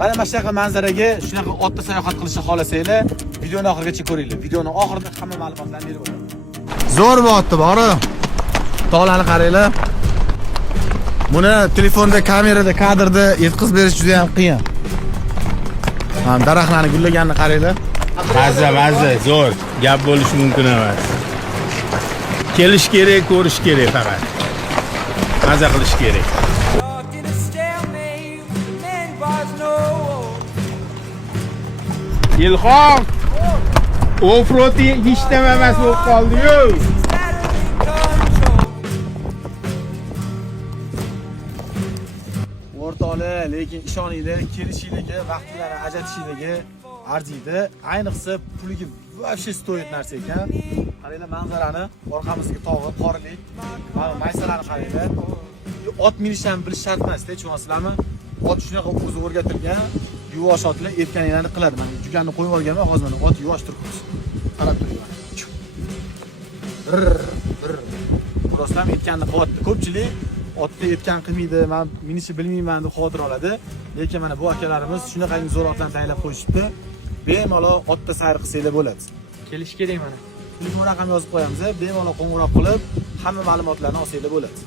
Mana shunaqa manzaraga, shunaqa otda sayohat qilishni xohlasanglar, videoni oxirigacha ko'ringlar. Videoning oxirida hamma ma'lumotlarni berib o'taman. Zo'r bo'pti, bori. Tog'larni qaranglar. Buni telefonda, kamerada, kadrda yetkazib berish juda ham qiyin. Ham daraxtlarni gullaganini qaranglar. Mazza, zo'r. Gap bo'lishi mumkin emas. Kelish kerak, ko'rish kerak faqat. Mazza qilish kerak. Ilhom! Offroad hech nima emas bo'lib qoldi-yu. O'rtoqlar, lekin ishoninglar, kelishinglarga, vaqtlarni ajratishinglarga arziydi. Ayniqsa puliga вообще stoyit narsa ekan. Qaranglar manzarani, orqamizga tog'i, qorli. Mana maysalarni qaranglar. Ot minishni bilish shart emas-da, tushunasizlarmi? Ot shunaqa o'zi o'rgatilgan, yuvosh otlar erkanlarni qiladi. Men juganni qo'yib olganman, hozir mana ot yuvosh turibdi. Qarab turinglar. Rostlam etganni qilyapti. Ko'pchilik otda etgan qilmaydi, men minishni bilmayman deb xavotir oladi. Lekin mana bu akalarimiz shunaqa zo'r otlarni tayyorlab qo'yishibdi. Bemalol otda sayr qilsanglar bo'ladi. Kelish kerak mana. Telefon raqam yozib qo'yamiz, bemalol qo'ng'iroq qilib, hamma ma'lumotlarni olsanglar bo'ladi.